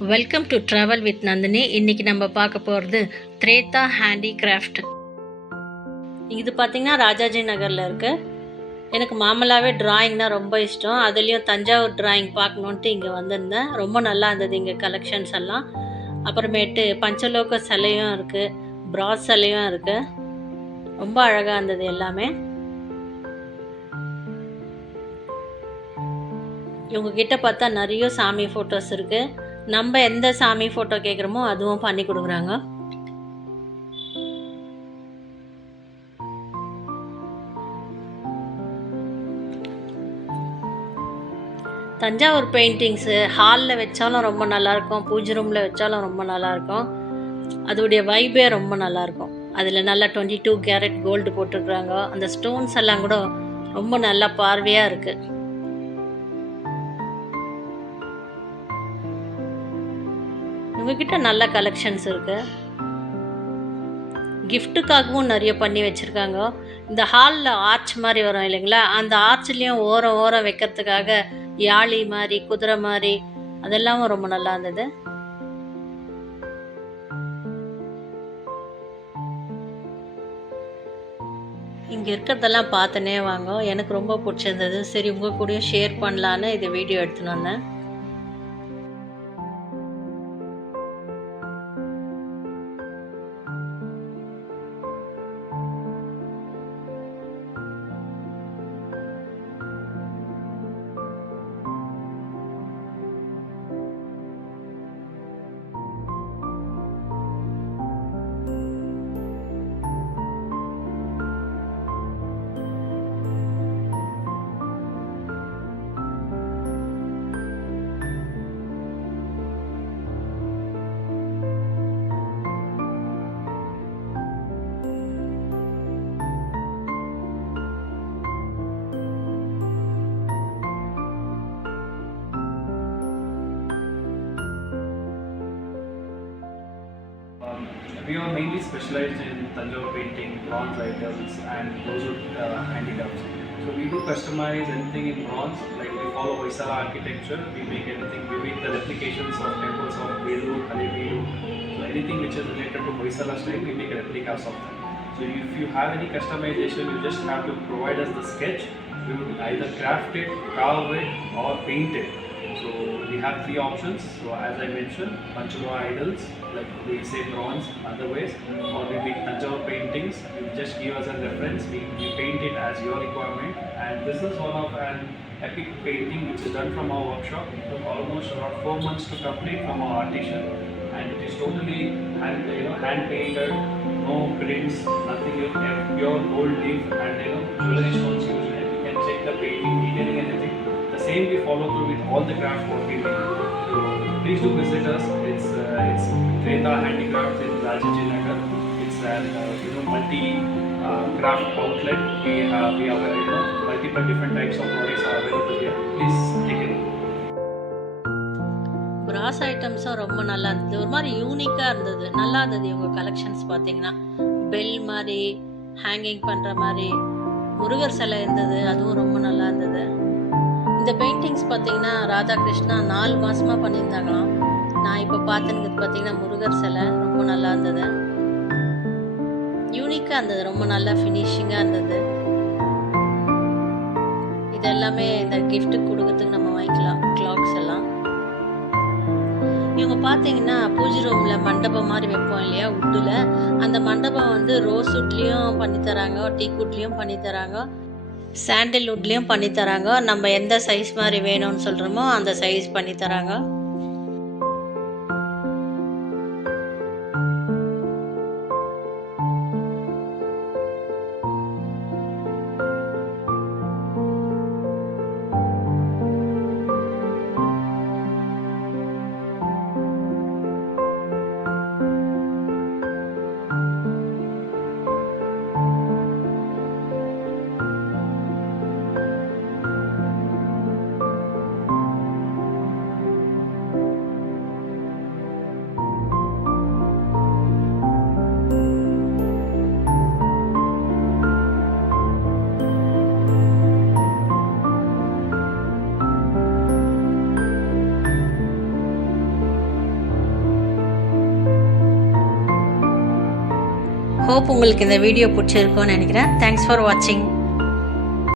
Welcome to travel with Nandini. இன்றைக்கி நம்ம பார்க்க போகிறது திரேதா ஹேண்டிகிராஃப்ட். இது பார்த்திங்கன்னா ராஜாஜி நகரில் இருக்குது. எனக்கு மாமலாவே ட்ராயிங்னால் ரொம்ப இஷ்டம். அதுலேயும் தஞ்சாவூர் ட்ராயிங் பார்க்கணுன்ட்டு இங்கே வந்திருந்தேன். ரொம்ப நல்லா இருந்தது இங்கே கலெக்ஷன்ஸ் எல்லாம். அப்புறமேட்டு பஞ்சலோக சிலையும் இருக்குது, பிராஸ் சிலையும் இருக்குது. ரொம்ப அழகாக இருந்தது எல்லாமே. இவங்கக்கிட்ட பார்த்தா நிறைய சாமி ஃபோட்டோஸ் இருக்குது. நம்ம எந்த சாமி ஃபோட்டோ கேட்குறோமோ அதுவும் பண்ணி கொடுக்குறாங்க. தஞ்சாவூர் பெயிண்டிங்ஸு ஹாலில் வச்சாலும் ரொம்ப நல்லாயிருக்கும், பூஜை ரூமில் வச்சாலும் ரொம்ப நல்லாயிருக்கும். அதோடைய வைபே ரொம்ப நல்லாயிருக்கும். அதில் நல்லா 22 கேரட் கோல்டு போட்டிருக்குறாங்க. அந்த ஸ்டோன்ஸ் எல்லாம் கூட ரொம்ப நல்லா பார்வையாக இருக்குது. இவங்ககிட்ட நல்ல கலெக்ஷன்ஸ் இருக்குது. கிஃப்ட்டுக்காகவும் நிறைய பண்ணி வச்சுருக்காங்க. இந்த ஹாலில் ஆர்ச் மாதிரி வரும் இல்லைங்களா, அந்த ஆர்ச்லேயும் ஓரம் ஓரம் வைக்கிறதுக்காக யாழி மாதிரி, குதிரை மாதிரி, அதெல்லாம் ரொம்ப நல்லா இருந்தது. இங்கே இருக்கிறதெல்லாம் பார்த்துனே வாங்க. எனக்கு ரொம்ப பிடிச்சிருந்தது. சரி, உங்கள் கூடயும் ஷேர் பண்ணலான்னு இது வீடியோ எடுத்துன்னு வந்தேன். We are mainly specialized in Tanjore painting, bronze items and rosewood handicrafts. So we do customize anything in bronze, like we follow Hoysala architecture, we make anything, we make the replications of temples of Belur, Halebeedu. So anything which is related to Hoysala style, we make replicas of them. So if you have any customization, you just have to provide us the sketch. We will either craft it, carve it or paint it. So we have three options. So as I mentioned, Panchaloha idols, like we say bronze, otherwise, or we make Tanjore paintings. You just give us a reference, we paint it as your requirement. And this is one of an epic painting which is done from our workshop. It took almost around 4 months to complete from our artisan, and it is totally hand painted, no prints, nothing. You have pure gold leaf and jewelry stones used. And you can check the painting detailing and everything. The same we follow through with all the crafts what we make. So please do visit us. It's Treta Handicrafts in Rajaji Nagar. It's an multi craft outlet. We have multiple different types of products are available here. Please take it. பிராஸ் ஐட்டம்ஸும் ரொம்ப நல்லா இருந்தது. ஒரு மாதிரி யூனிக்காக இருந்தது, நல்லா இருந்தது. இவங்க கலெக்ஷன்ஸ் பார்த்தீங்கன்னா பெல் மாதிரி, ஹேங்கிங் பண்ணுற மாதிரி, முருகர் சிலை இருந்தது, அதுவும் ரொம்ப நல்லா இருந்தது. இந்த பெயிண்டிங்ஸ் பார்த்தீங்கன்னா ராதாகிருஷ்ணா 4 மாதமாக பண்ணியிருந்தாங்களாம். நான் இப்போ பார்த்துன்னு பார்த்தீங்கன்னா முருகர் சிலை ரொம்ப நல்லா இருந்தது, யூனிக்காக இருந்தது, ரொம்ப நல்லா ஃபினிஷிங்காக இருந்தது. இது எல்லாமே இந்த கிஃப்ட்டுக்கு கொடுக்கறதுக்கு நம்ம வாங்கிக்கலாம், கிளாக்ஸ் எல்லாம். இவங்க பார்த்தீங்கன்னா பூஜை ரூமில் மண்டபம் மாதிரி வைப்போம் இல்லையா, உட்டில், அந்த மண்டபம் வந்து ரோஸ் உட்லேயும் பண்ணித்தராங்க, டீக் உட்லேயும் பண்ணித்தராங்க, சாண்டில்வுட்லேயும் பண்ணித்தராங்க. நம்ம எந்த சைஸ் மாதிரி வேணும்னு சொல்கிறோமோ அந்த சைஸ் பண்ணித்தராங்க. ஹோப் உங்களுக்கு இந்த வீடியோ பிடிச்சிருக்கும்னு நினைக்கிறேன். தேங்க்ஸ் ஃபார் வாட்சிங்.